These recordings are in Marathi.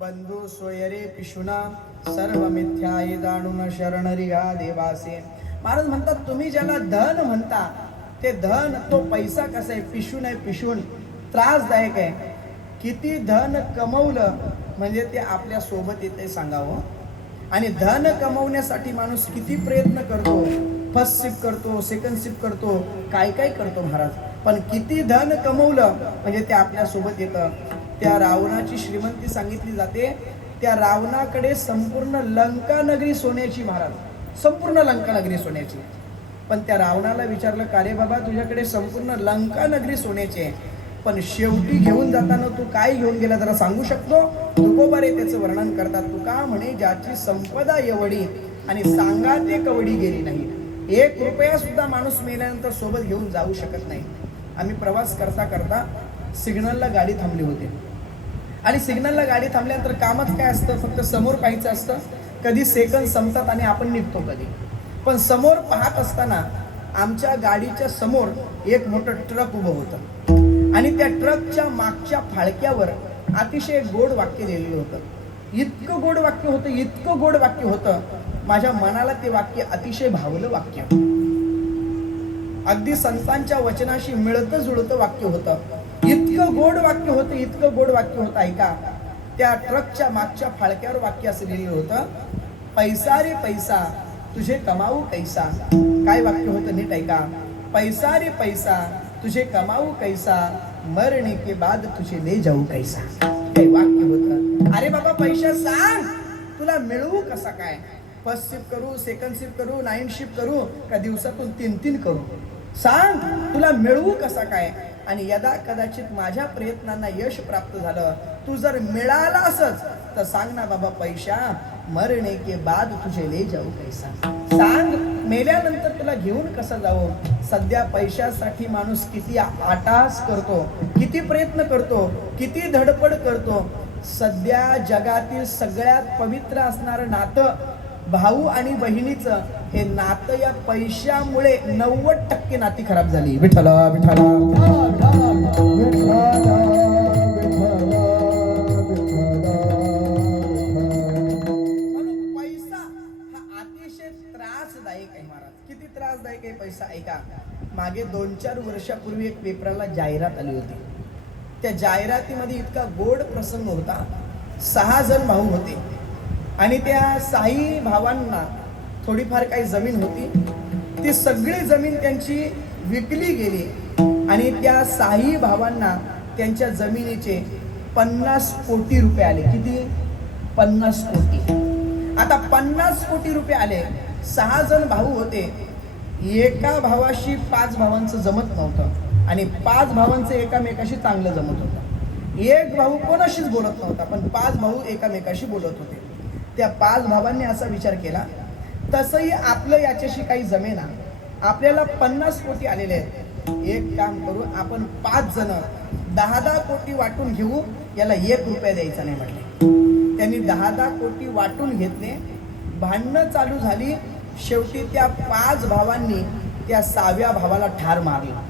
बंधू सोयरे पिशुना सर्व मिथ्याई जाणून शरणरी घा देवासे. महाराज म्हणतात तुम्ही ज्याला धन म्हणता ते धन तो पैसा कसा आहे, पिशून आहे, पिशून त्रासदायक आहे. किती धन कमवलं म्हणजे ते आपल्या सोबत येते सांगावं. आणि धन कमवण्यासाठी माणूस किती प्रयत्न करतो, फर्स्ट शिफ्ट करतो, सेकंड शिफ्ट करतो, काय काय करतो महाराज. पण किती धन कमवलं म्हणजे ते आपल्या सोबत येतं. त्या रावणाची श्रीमंती सांगितली जाते. त्या रावणाकडे संपूर्ण लंका नगरी सोन्याची महाराज, संपूर्ण लंका नगरी सोन्याची. पण त्या रावणाला विचारलं का रे बाबा तुझ्याकडे संपूर्ण लंका नगरी सोन्याची आहे, पण शेवटी घेऊन जाताना तू काय घेऊन गेला जरा सांगू शकतो. तुकोबारे त्याचं वर्णन करतात. तुका म्हणे ज्याची संपदा एवढी आणि सांगा ते कवडी गेली नाही. 1 रुपया सुद्धा माणूस मेल्यानंतर सोबत घेऊन जाऊ शकत नाही. आम्ही प्रवास करता करता सिग्नलला गाडी थांबली होती आणि सिग्नलला गाडी थांबल्यानंतर कामच काय असतं, फक्त समोर पाहायचं असतं. कधी सेकंद संपतात आणि आपण निघतो कधी. पण समोर पाहत असताना आमच्या गाडीच्या समोर एक मोठं ट्रक उभं होतं आणि त्या ट्रकच्या मागच्या फाळक्यावर अतिशय गोड वाक्य लिहिलेलं होतं. इतकं गोड वाक्य होतं, इतकं गोड वाक्य होतं, माझ्या मनाला ते वाक्य अतिशय भावलं वाक्य. अगदी संतांच्या वचनाशी मिळतं जुळतं वाक्य होतं. इतकं गोड वाक्य होतं, इतकं गोड वाक्य होतं. ऐका, त्या ट्रकच्या मागच्या फाळक्यावर वाक्य असं लिहिलं होतं, पैसा रे पैसा तुझे कमाऊ कैसा. काय वाक्य होतं नीट ऐका. पैसा रे पैसा तुझे कमाऊ कैसा, मरणे के बाद तुझे ले जाऊ कैसा. हे वाक्य होतं. अरे बाबा पैसा सांग तुला मिळवू कसा काय. फर्स्ट शिफ्ट करू, सेकंड शिफ्ट करू, नाईट शिफ्ट करू का दिवसातून 3-3 करू, सांग तुला मिळवू कसा काय. आणि यदा कदाचित माझ्या प्रयत्नांना यश प्राप्त झालं, तू जर मिळाला असच तर सांग ना बाबा पैसा, मरणे के बाद तुझे ले जाऊ कैसा. सांग मेल्यानंतर तुला घेऊन कसं जाऊ. सध्या पैशासाठी माणूस किती आटास करतो, किती प्रयत्न करतो, किती धडपड करतो. सध्या जगातील सगळ्यात पवित्र असणारं नातं भाऊ आणि बहिणीचं, हे नातं या पैशामुळे 90% नाती खराब झाली. विठ्ठला विठ्ठला पैसा हा अतिशय त्रासदायक आहे महाराज. किती त्रासदायक आहे पैसा. ऐका, मागे 2-4 वर्षापूर्वी एक पेपरला जाहिरात आली होती. त्या जाहिरातीमध्ये इतका गोड प्रसंग होता. 6 जण भाऊ होते आणि त्या 6 भावांना थोडीफार काही जमीन होती. ती सगळी जमीन त्यांची विकली गेली आणि त्या 6 भावांना त्यांच्या जमिनीचे 50 कोटी रुपये आले. किती? 50 कोटी. आता 50 कोटी रुपये आले. 6 जण भाऊ होते. एका भावाशी 5 भावांचं जमत नव्हतं आणि 5 भावांचं एकामेकाशी चांगलं जमत होतं. एक भाऊ कोणाशीच बोलत नव्हता, पण 5 भाऊ एकामेकाशी बोलत होते. त्या 5 भावांनी असा विचार केला, तसंही आपलं याच्याशी काही जमेना, आपल्याला 50 कोटी आलेले आहेत. एक काम करू, आपण 5 जण 10-10 कोटी वाटून घेऊ, याला 1 रुपया द्यायचा नाही म्हटले. त्यांनी 10-10 कोटी वाटून घेतले. भांडणं चालू झाली. शेवटी त्या 5 भावांनी त्या 6व्या भावाला ठार मारला.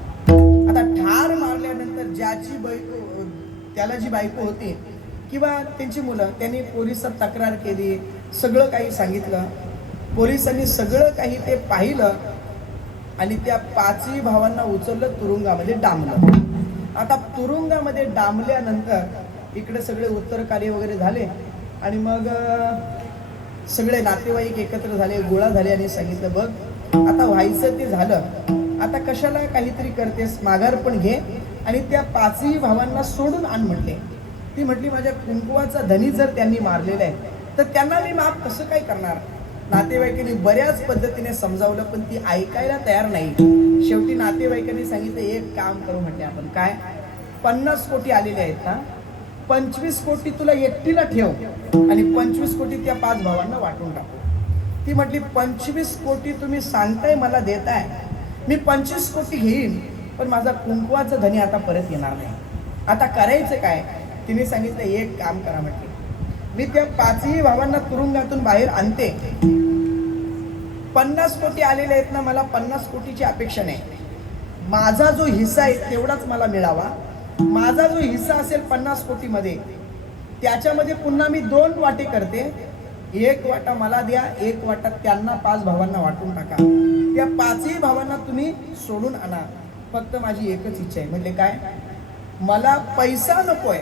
आता ठार मारल्यानंतर ज्याची बायको, त्याला जी बायको होती किंवा त्यांची मुलं, त्यांनी पोलिसात तक्रार केली, सगळं काही सांगितलं. पोलिसांनी सगळं काही ते पाहिलं आणि त्या 5ही भावांना उचललं, तुरुंगामध्ये डांबलं. आता तुरुंगामध्ये डांबल्यानंतर इकडे सगळे उत्तर कार्य वगैरे झाले आणि मग सगळे नातेवाईक एकत्र झाले, गोळा झाले आणि सांगितलं, बघ आता व्हायचं ते झालं, आता कशाला काहीतरी करतेस, माघार पण घे आणि त्या 5ही भावांना सोडून आण म्हटले. ती म्हटली, माझ्या कुंकुवाचा धनी जर त्यांनी मारलेला आहे तर त्यांना मी माफ कसं काय करणार. नातेवाईकांनी बऱ्याच पद्धतीने समजावलं पण ती ऐकायला तयार नाही. शेवटी नातेवाईकांनी सांगितलं, एक काम करू म्हटले आपण. काय? 50 कोटी आलेले आहेत ना, 25 कोटी तुला एकटीला ठेव आणि 25 कोटी त्या 5 भावांना वाटून टाकू. ती म्हटली 25 कोटी तुम्ही सांगताय मला देताय, मी 25 कोटी घेईन, पण माझा कुंकवाचं धनी आता परत येणार नाही. आता करायचं काय? तिने सांगितलं एक काम करा म्हटले, मी त्या 5ही भावांना तुरुंगातून बाहेर आणते. 50 कोटी आलेले आहेत ना, मला 50 कोटीची अपेक्षा नाही. माझा जो हिस्सा आहे तेवढाच मला मिळावा. माझा जो हिस्सा असेल 50 कोटीमध्ये, त्याच्यामध्ये पुन्हा मी 2 वाटे करते. एक वाटा मला द्या, एक वाटा त्यांना 5 भावांना वाटून टाका. त्या 5ही भावांना तुम्ही सोडून आणा. फक्त माझी एकच इच्छा आहे. म्हणजे काय? मला पैसा नकोय.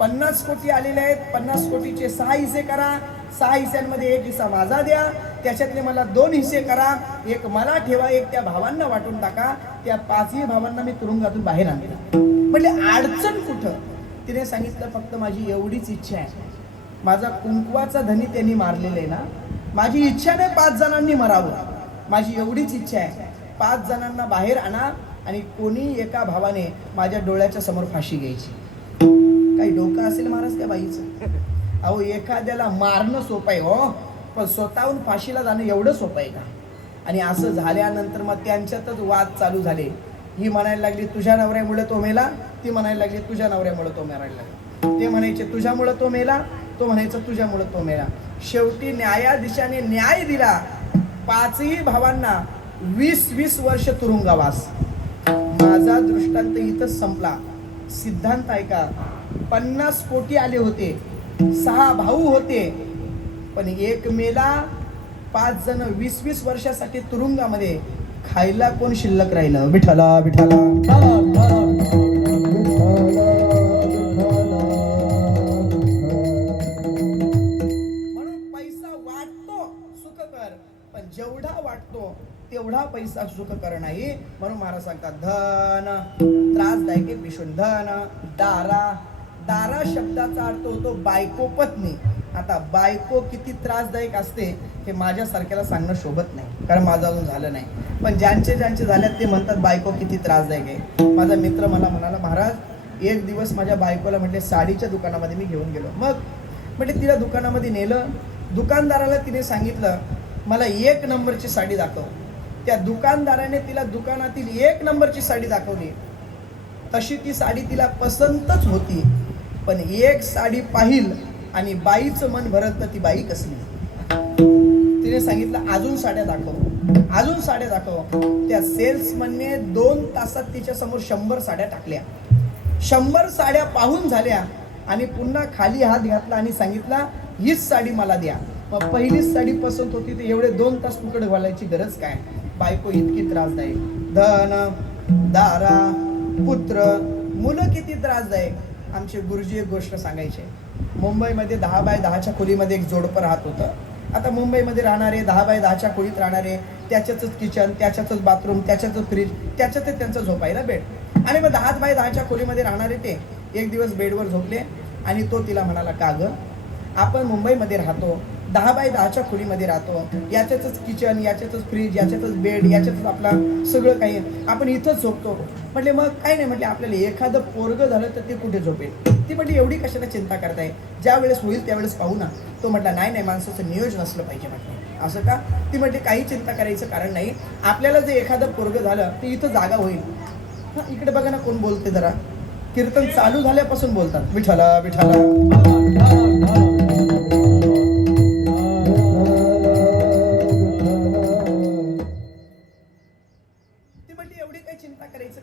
50 कोटी आलेले आहेत, 50 कोटीचे 6 हिस्से करा. 6 हिस्स्यांमध्ये एक हिस्सा माझा द्या, त्याच्यातले मला 2 हिस्से करा. एक मला ठेवा, एक त्या भावांना वाटून टाका. त्या 5ही भावांना मी तुरुंगातून बाहेर आणते. म्हणजे अडचण कुठं? तिने सांगितलं फक्त माझी एवढीच इच्छा आहे. माझा कुंकवाचा धनी त्यांनी मारलेला आहे ना, माझी इच्छा नाही 5 जणांनी मरावं. माझी एवढीच इच्छा आहे, 5 जणांना बाहेर आणा आणि कोणी एका भावाने माझ्या डोळ्याच्या समोर फाशी घ्यायची. काही डोकं असेल महाराज त्या बाईचं? अहो, एखाद्याला मारणं सोपं आहे हो, पण स्वतःहून फाशीला जाणं एवढं सोपं आहे का? आणि असं झाल्यानंतर मग त्यांच्यातच वाद चालू झाले. ही म्हणायला लागली तुझ्या नवऱ्यामुळे तो मेला, ती म्हणायला लागली तुझ्या नवऱ्यामुळे तो मेरायला लागला. ते म्हणायचे तुझ्यामुळे तो मेला, तो म्हणायचा तुझ्यामुळे तो मेला. शेवटी न्यायाधीशाने न्याय दिला. 5ही भावांना 20-20 वर्ष तुरुंगवास. माझा दृष्टांत इथंच संपला. सिद्धांत ऐका, 50 कोटी आले होते, 6 भाऊ होते, पण एक मेला. 5 जण 20-20 वर्षासाठी तुरुंगामध्ये. खायला कोण शिल्लक राहिलं? विठ्ठला विठ्ठला. म्हणून पैसा वाटतो सुख कर, पण जेवढा वाटतो तेवढा पैसा सुख कर नाही. म्हणून महाराज सांगतात धन त्रासदायक आहे. भीषण धन. दारा. दारा शब्दाचा अर्थ होतो बायको, पत्नी. आता बायको किती त्रासदायक असते हे माझ्यासारख्याला सांगणं शोभत नाही, कारण माझं अजून झालं नाही. पण ज्यांचे झाल्यात ते म्हणतात बायको किती त्रासदायक आहे. माझा मित्र मला म्हणाला, महाराज एक दिवस माझ्या बायकोला म्हटले साडीच्या दुकानामध्ये मी घेऊन गेलो. मग म्हटले तिला दुकानामध्ये नेलं. दुकानदाराला तिने सांगितलं मला 1 नंबरची साडी दाखव. त्या दुकानदाराने तिला दुकानातील 1 नंबरची साडी दाखवली. तशी ती साडी तिला पसंतच होती, पण एक साडी पाहिल आणि बाईचं मन भरत तर ती बाई कसली. तिने सांगितलं अजून साड्या दाखव, अजून साड्या दाखव. त्या सेल्समनने 2 तासात तिच्या समोर 100 साड्या टाकल्या. 100 साड्या पाहून झाल्या आणि पुन्हा खाली हात घातला आणि सांगितला हीच साडी मला द्या. मग पहिलीच साडी पसंत होती, तर एवढे 2 तास तुकडे घालायची गरज काय? बायको इतकी त्रासदायक. धन दारा पुत्र मुलं किती त्रासदायक. आमचे गुरुजी एक गोष्ट सांगायचे. मुंबईमध्ये 10 बाय 10च्या खोलीमध्ये एक जोडपं राहत होतं. आता मुंबईमध्ये राहणारे 10 बाय 10च्या खोलीत राहणारे, त्याच्यातच किचन, त्याच्यातच बाथरूम, त्याच्यातच फ्रीज, त्याच्यातच त्यांचं झोपायला बेड. आणि मग 10 बाय 10च्या खोलीमध्ये राहणारे ते एक दिवस बेडवर झोपले आणि तो तिला म्हणाला का गं, आपण मुंबईमध्ये राहतो, 10 बाय 10च्या खोलीमध्ये राहतो, याच्यातच किचन, याच्यातच फ्रीज, याच्यातच बेड, याच्यातच आपला सगळं काही, आपण इथंच झोपतो. म्हटले मग काय नाही, म्हटले आपल्याला एखादं पोरगं झालं तर ते कुठे झोपेल. ती म्हटली एवढी कशाला चिंता करताय, ज्या वेळेस होईल त्यावेळेस पाहू ना. तो म्हटला नाही माणसाचं नियोजन असलं पाहिजे. म्हटलं असं का? ती म्हटली काही चिंता करायचं कारण नाही, आपल्याला जर एखादं पोरगं झालं तर इथं जागा होईल. हा इकडे बघा ना कोण बोलते, जरा कीर्तन चालू झाल्यापासून बोलतात विठ्ठला विठ्ठला.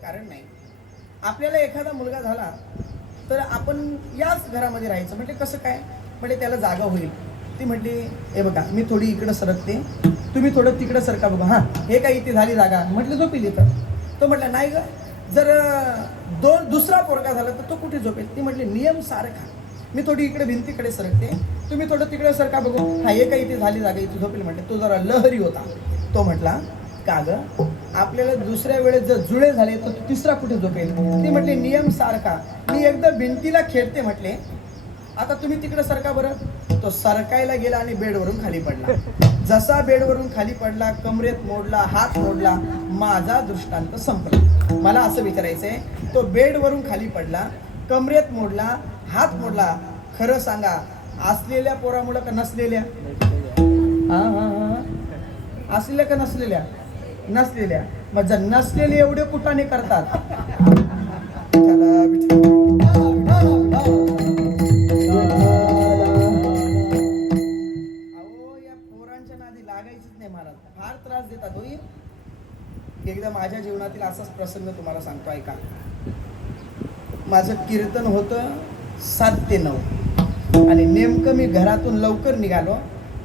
कारण नाही. आपल्याला एखादा मुलगा झाला तर आपण याच घरामध्ये राहायचं. म्हणजे कसं काय? म्हणजे त्याला जागा होईल. ती म्हटली हे बघा मी थोडी इकडं सरकते, तुम्ही थोडं तिकडं सरका बघा. हां हे काय इथे झाली जागा. म्हटलं झोपेल इथं. तो म्हटला नाही ग, जर दुसरा पोरगा झाला तर तो कुठे झोपेल. ती म्हटली नियम सारखा, मी थोडी इकडे भिंतीकडे सरकते, तुम्ही थोडं तिकडे सरका बघू. हा हे काय इथे झाली जागा, इथे झोपेल. म्हटलं तो जरा लहरी होता. तो म्हटला का ग, आपल्याला दुसऱ्या वेळेस जर जुळे झाले तर तिसरा कुठे झोपेल. ती म्हटली नियम सारखा, मी एकदा भिंतीला खेळते. म्हटले आता तुम्ही तिकडे सरका बरं. तो सरकायला गेला आणि बेडवरून खाली पडला. जसा बेडवरून खाली पडला, कमरेत मोडला, हात मोडला, माझा दृष्टांत संपला. मला असं विचारायचंय, तो बेडवरून खाली पडला, कमरेत मोडला, हात मोडला, खरं सांगा असलेल्या पोरामुळं का नसलेल्या? असलेल्या का नसलेल्या? नसलेल्या. मग जर नसलेले एवढे कुठाने करतात. लागायचीच नाही महाराज, फार त्रास देतात होई. एकदा माझ्या जीवनातील असाच प्रसंग तुम्हाला सांगतो, ऐका. माझं कीर्तन होतं 7 ते 9 आणि नेमकं मी घरातून लवकर निघालो.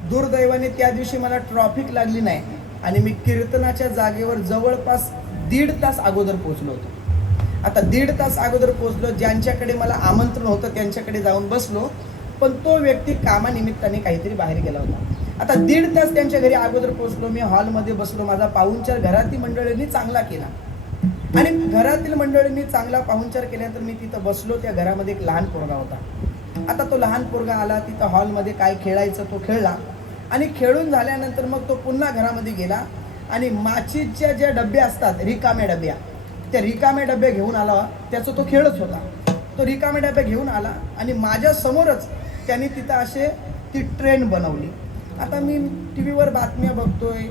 दुर्दैवाने त्या दिवशी मला ट्रॉफिक लागली नाही आणि मी कीर्तनाच्या जागेवर जवळपास 1.5 तास अगोदर पोहोचलो होतो. आता 1.5 तास अगोदर पोहोचलो, ज्यांच्याकडे मला आमंत्रण होतं त्यांच्याकडे जाऊन बसलो, पण तो व्यक्ती कामानिमित्ताने काहीतरी बाहेर गेला होता. आता 1.5 तास त्यांच्या घरी अगोदर पोहोचलो. मी हॉलमध्ये बसलो. माझा पाहुणचार घरातील मंडळींनी चांगला केला आणि घरातील मंडळींनी चांगला पाहुणचार केल्यानंतर मी तिथं बसलो. त्या घरामध्ये एक लहान पोरगा होता. आता तो लहान पोरगा आला, तिथं हॉलमध्ये काय खेळायचं तो खेळला आणि खेळून झाल्यानंतर मग तो पुन्हा घरामध्ये गेला आणि माचीच्या ज्या डब्या असतात, रिकाम्या डब्या, त्या रिकाम्या डब्या घेऊन आला. त्याचा तो खेळच होता. तो रिकाम्या डब्या घेऊन आला आणि माझ्या समोरच त्याने तिथं असे ती ट्रेन बनवली. आता मी टीव्हीवर बातम्या बघतोय,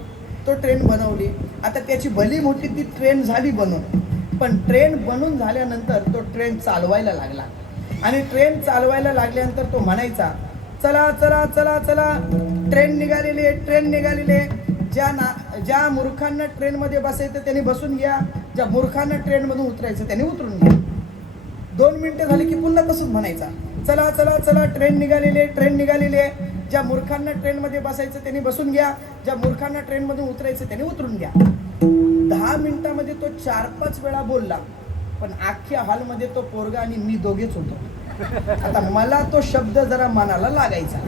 तो ट्रेन बनवली. आता त्याची भली मोठी ती ट्रेन झाली बनून, पण ट्रेन बनून झाल्यानंतर तो ट्रेन चालवायला लागला आणि ट्रेन चालवायला लागल्यानंतर तो म्हणायचा, चला चला चला चला, ट्रेन निघालेली आहे, ट्रेन निघालेली आहे. ज्या मूर्खांना ट्रेनमध्ये बसायचं त्यांनी बसून घ्या, ज्या मूर्खांना ट्रेनमधून उतरायचं त्यांनी उतरून घ्या. 2 मिनिटं झाली की पुन्हा तसंच म्हणायचा, चला चला चला, ट्रेन निघालेली आहे, ट्रेन निघालेली आहे. ज्या मूर्खांना ट्रेनमध्ये बसायचं त्यांनी बसून घ्या, ज्या मूर्खांना ट्रेनमधून उतरायचं त्यांनी उतरून घ्या. 10 मिनिटामध्ये तो 4-5 वेळा बोलला, पण अख्ख्या हॉलमध्ये तो पोरगा आणि मी दोघेच होतो. आता मला तो शब्द जरा मनाला लागायचा,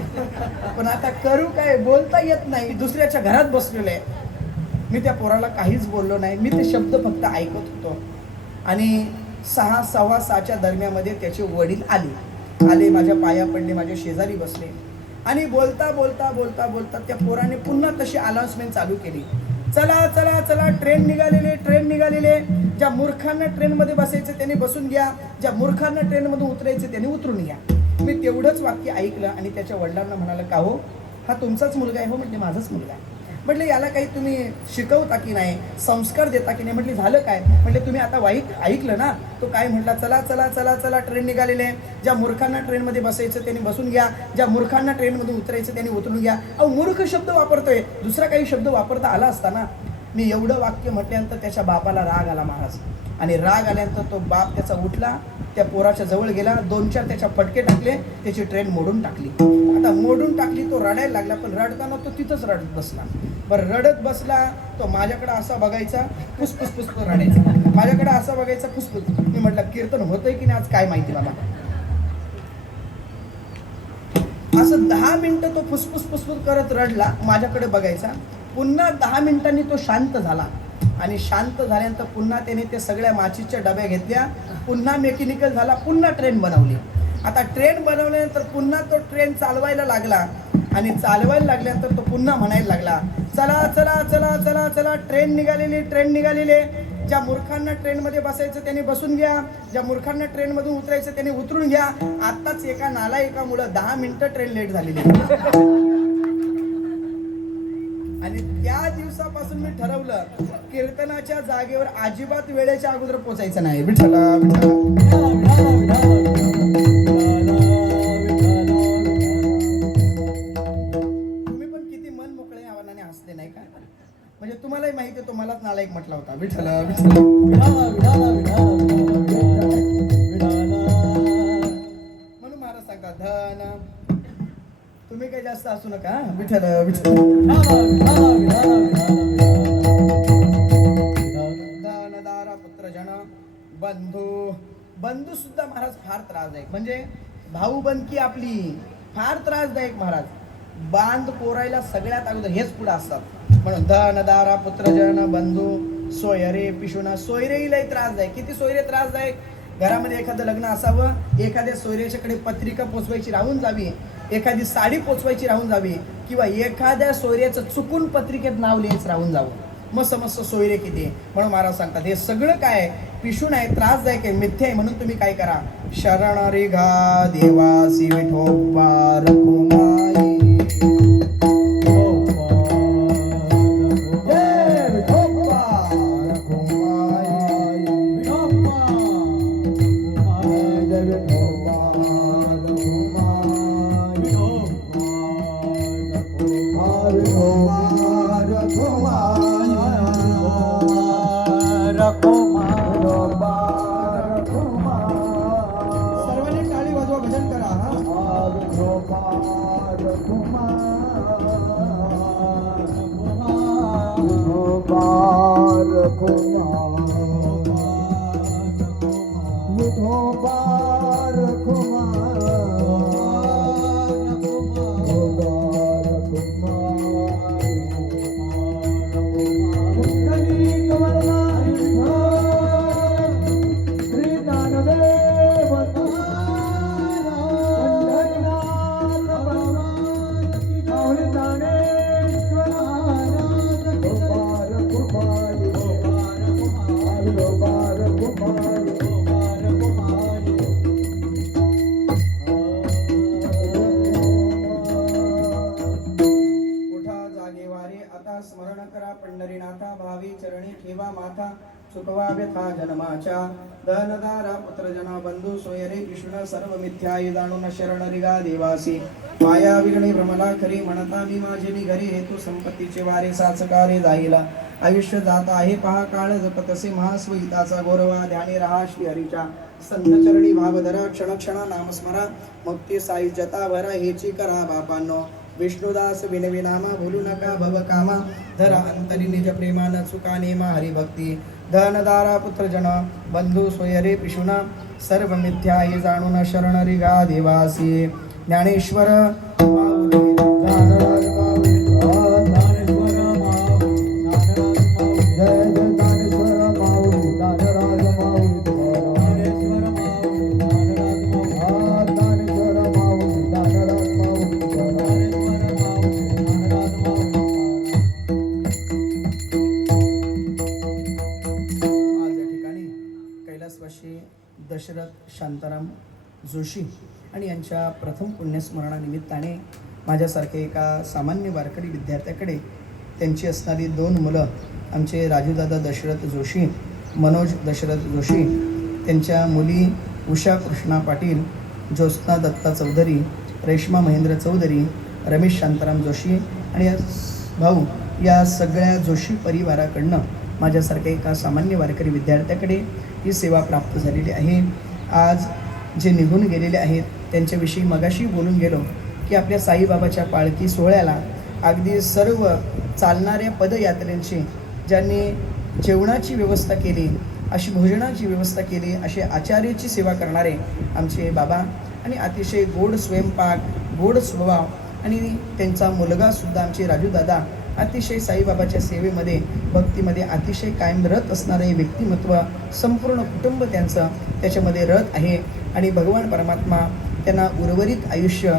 पण आता करू काय, बोलता येत नाही. दुसऱ्याच्या घरात बसलेलो आहे. मी त्या पोराला काहीच बोललो नाही. मी ते शब्द फक्त ऐकत होतो. आणि 6, 6:15च्या दरम्यामध्ये त्याचे वडील आले. माझ्या पाया पडले, माझ्या शेजारी बसले आणि बोलता बोलता बोलता बोलता त्या पोराने पुन्हा तशी अनाउन्समेंट चालू केली, चला चला चला, ट्रेन निघालेले, ट्रेन निघालेले. ज्या मूर्खांना ट्रेनमध्ये बसायचं त्यांनी बसून घ्या, ज्या मूर्खांना ट्रेनमधून उतरायचं त्यांनी उतरून घ्या. मी तेवढंच वाक्य ऐकलं आणि त्याच्या वडिलांना म्हणाला, का हो, हा तुमचाच मुलगा आहे? हो म्हटले, माझाच मुलगा आहे. म्हटले, याला काही तुम्ही शिकवता की नाही, संस्कार देता की नाही? म्हटले, झालं काय? म्हटले, तुम्ही आता वाईट ऐकलं ना. तो काय म्हटला, चला चला चला चला, ट्रेन निघालेले, ज्या मूर्खांना ट्रेनमध्ये बसायचं त्यांनी बसून घ्या, ज्या मूर्खांना ट्रेनमधून उतरायचं त्यांनी उतरून घ्या. अहो, मूर्ख शब्द वापरतोय, दुसरा काही शब्द वापरता आला असता ना. मी एवढं वाक्य म्हटल्यानंतर त्याच्या बापाला राग आला महाराज. आणि राग आल्यानंतर तो बाप त्याचा उठला, त्या पोराच्या जवळ गेला, 2-4 त्याच्या फटके टाकले, त्याची ट्रेन मोडून टाकली. आता मोडून टाकली, तो रडायला लागला, पण रडताना तो तिथंच रडत बसला. बरं, रडत बसला तो माझ्याकडे असा बघायचा, फुसफुस फुसफुस रडायचा, माझ्याकडे असा बघायचा, फुसफुस. मी म्हटलं, कीर्तन होतंय की नाही आज, काय माहिती बाबा. असं 10 मिनिटं तो फुसफुस फुसफुस करत रडला, माझ्याकडे बघायचा. पुन्हा 10 मिनिटांनी तो शांत झाला आणि शांत झाल्यानंतर पुन्हा त्याने ते सगळ्या माचीच्या डब्या घेतल्या, पुन्हा मेकॅनिकल झाला, पुन्हा ट्रेन बनवली. आता ट्रेन बनवल्यानंतर पुन्हा तो ट्रेन चालवायला लागला आणि चालवायला लागल्यानंतर तो पुन्हा म्हणायला लागला, चला चला चला चला चला, ट्रेन निघालेली, ट्रेन निघालेली. ज्या मूर्खांना ट्रेनमध्ये बसायचं त्यांनी बसून घ्या, ज्या मूर्खांना ट्रेनमधून उतरायचं त्यांनी उतरून घ्या. आत्ताच एका नालायकामुळं 10 मिनिटं ट्रेन लेट झालेली. आणि त्या दिवसापासून मी ठरवलं, कीर्तनाच्या जागेवर अजिबात वेळेच्या अगोदर पोचायचं नाही. विठ्ठला तुम्ही पण किती मन मोकळे आवाजाने हसते नाही का? म्हणजे तुम्हालाही माहिती आहे, तुम्हालाच नालायक म्हटला होता. विठ्ठला विठ्ठला म्हणून महाराज सांगतात, धन तुम्ही काही जास्त असू नका. विठ्ठल विठ्ठल धन दारा पुत्र जन बंधू. बंधू सुद्धा महाराज फार त्रासदायक, म्हणजे भाऊ बंदकी आपली फार त्रासदायक महाराज. बांध पोरायला सगळ्यात अगोदर हेच पुढे असतात. म्हणून धन दारा पुत्र जन बंधू सोयरे पिशुना. सोयरेही लय त्रासदायक. किती सोयरे त्रासदायक. घरामध्ये एखादं लग्न असावं, एखाद्या सोयऱ्याच्याकडे पत्रिका पोचवायची राहून जावी, एखादी साडी पोचवायची राहून जावी, किंवा एखाद्या सोयऱ्याचं चुकून पत्रिकेत नाव लिहायचं राहून जावं. मस्त मस्त सोयरे किती. म्हणून महाराज सांगतात हे सगळं काय पिशून आहे, त्रासदायक आहे, मिथ्या आहे. म्हणून तुम्ही काय करा, शरण रिघा देवासी विठोबा रखुमाई. सर्वांनी टाळी वाजवा, भजन करा. स्मरण करा पंढरीनाथा, भावी चरणी ठेवा माथा, चुकवा व्यथा जन्माच्या. धनदारा पुत्रजना बंधू सोयरे कृष्ण सर्व मिथ्याई जाणून शरण रिगा देवासी. माया विघ्ने भ्रमला खरी म्हणता मी माझे निघरी, हेतू संपत्तीचे वारे साचकारे जाईला. आयुष्य जात आहे पहा काळ, जपतसे महास्वहिताचा गौरवा. ध्यानी रहा श्री हरीच्या संत चरणी भावधरा, क्षण क्षण नामस्मरा. मुक्ती साई जता भरा, हेची करा बापांनो. विष्णुदास विनविनामा, भूलू नका भव कामा. धरा अंतरी निज प्रेमान, चुका नेमा हरिभक्ती. धनदारा पुत्रजन बंधू सोयरे पिशुना, सर्व मिथ्या हे जाणून शरण रिगा देवासी. ज्ञानेश्वर दशरथ शांताराम जोशी आणि यांच्या प्रथम पुण्यस्मरणानिमित्ताने माझ्यासारखे एका सामान्य वारकरी विद्यार्थ्याकडे त्यांची असणारी 2 मुलं, आमचे राजूदादा दशरथ जोशी, मनोज दशरथ जोशी, त्यांच्या मुली उषा कृष्णा पाटील, ज्योत्स्ना दत्ता चौधरी, रेश्मा महेंद्र चौधरी, रमेश शांताराम जोशी आणि भाऊ, या सगळ्या जोशी परिवाराकडनं माझ्यासारख्या एका सामान्य वारकरी विद्यार्थ्याकडे ही सेवा प्राप्त झालेली आहे. आज जे निघून गेलेले आहेत त्यांच्याविषयी मगाशी बोलून गेलो की आपल्या साईबाबाच्या पालखी सोहळ्याला अगदी सर्व चालणाऱ्या पदयात्रेंची, ज्यांनी जेवणाची व्यवस्था केली, अशी भोजनाची व्यवस्था केली, असे आचार्याची सेवा करणारे आमचे बाबा आणि अतिशय गोड स्वयंपाक, गोड स्वभाव आणि त्यांचा मुलगासुद्धा आमचे राजूदादा अतिशय साईबाबाच्या सेवेमध्ये, भक्तीमध्ये अतिशय कायम रत असणारे व्यक्तिमत्व, संपूर्ण कुटुंब त्यांचं त्याच्यामध्ये रत आहे. आणि भगवान परमात्मा त्यांना उर्वरित आयुष्य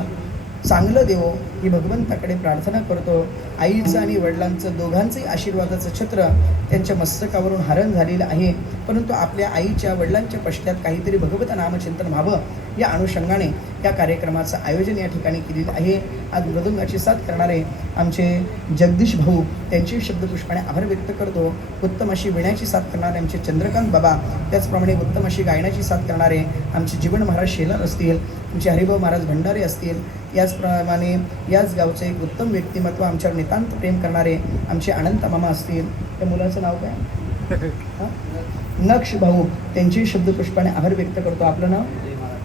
चांगलं देवो ही भगवंताकडे प्रार्थना करतो. आईचं आणि वडिलांचं दोघांचंही आशीर्वादाचं छत्र त्यांच्या मस्तकावरून हरण झालेलं आहे, परंतु आपल्या आईच्या वडिलांच्या पश्चात काहीतरी भगवत नामचिंतन व्हावं या अनुषंगाने या कार्यक्रमाचं आयोजन या ठिकाणी केलेलं आहे. आज मृदुंगाची साथ करणारे आमचे जगदीश भाऊ, त्यांची शब्दपुष्पाने आभार व्यक्त करतो. उत्तम अशी विण्याची साथ करणारे आमचे चंद्रकांत बाबा, त्याचप्रमाणे उत्तम अशी गायनाची साथ करणारे आमचे जीवन महाराज शेलार असतील, आमचे हरिभाऊ महाराज भंडारे असतील, याचप्रमाणे याच गावचे एक उत्तम व्यक्तिमत्व आमच्यावर नितांत प्रेम करणारे आमचे अनंत मामा असतील. त्या मुलाचं नाव काय? नक्ष भाऊ, त्यांची शब्दपुष्पाने आभार व्यक्त करतो. आपलं नाव?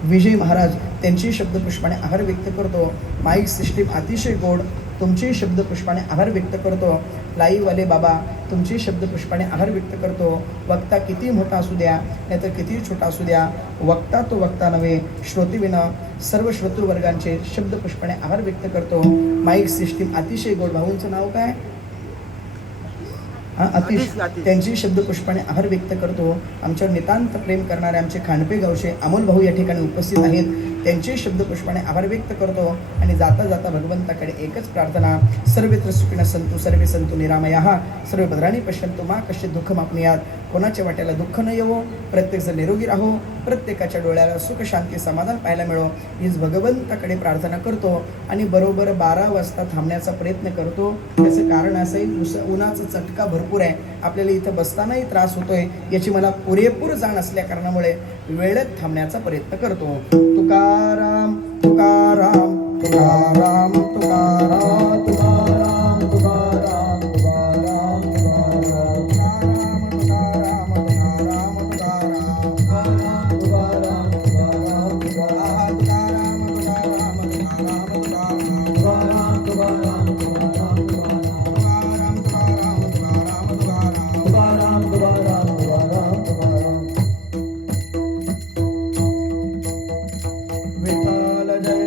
विजय महाराज, त्यांची शब्दपुष्पाने आभार व्यक्त करतो. माईक सिस्टीम अतिशय गोड, तुमची शब्दपुष्पाने आभार व्यक्त करतो. लाईव्हवाले बाबा, तुमची शब्दपुष्पाने आभार व्यक्त करतो. वक्ता किती मोठा असू द्या नाहीतर किती छोटा असू द्या, वक्ता तो वक्ता नव्हे, श्रोतीविनं सर्व श्रोतृवर्गांचे शब्दपुष्पाने आभार व्यक्त करतो. माईक सिस्टीम अतिशय गोड, भाऊंचं नाव काय? अतिश, त्यांची शब्दपुष्पाने आभार व्यक्त करतो. आमच्यावर नितांत प्रेम करणारे आमचे खांडपे गावचे अमोल भाऊ या ठिकाणी उपस्थित आहेत. त्यांचे शब्दपुष्पाने आभार व्यक्त करतो आणि जाता जाता भगवंताकडे एकच प्रार्थना, सर्वत्र सुखिनः सन्तु सर्वे सन्तु निरामयाः सर्व भद्राणि पश्यन्तु मा कश्चित् दुःखमाप्नुयात्. कोणाच्या वाट्याला दुःख न येवो, प्रत्येकजण निरोगी राहो, प्रत्येकाच्या डोळ्याला सुख शांती समाधान पाहायला मिळो हीच भगवंताकडे प्रार्थना करतो आणि बरोबर 12 वाजता थांबण्याचा प्रयत्न करतो. त्याचं कारण असं आहे, उन्हाचा चटका भरपूर आहे, आपल्याला इथं बसतानाही त्रास होतोय, याची मला पुरेपूर जाण असल्या कारणामुळे वेळेत थांबण्याचा प्रयत्न करतो. तुकाराम तुकाराम तुकाराम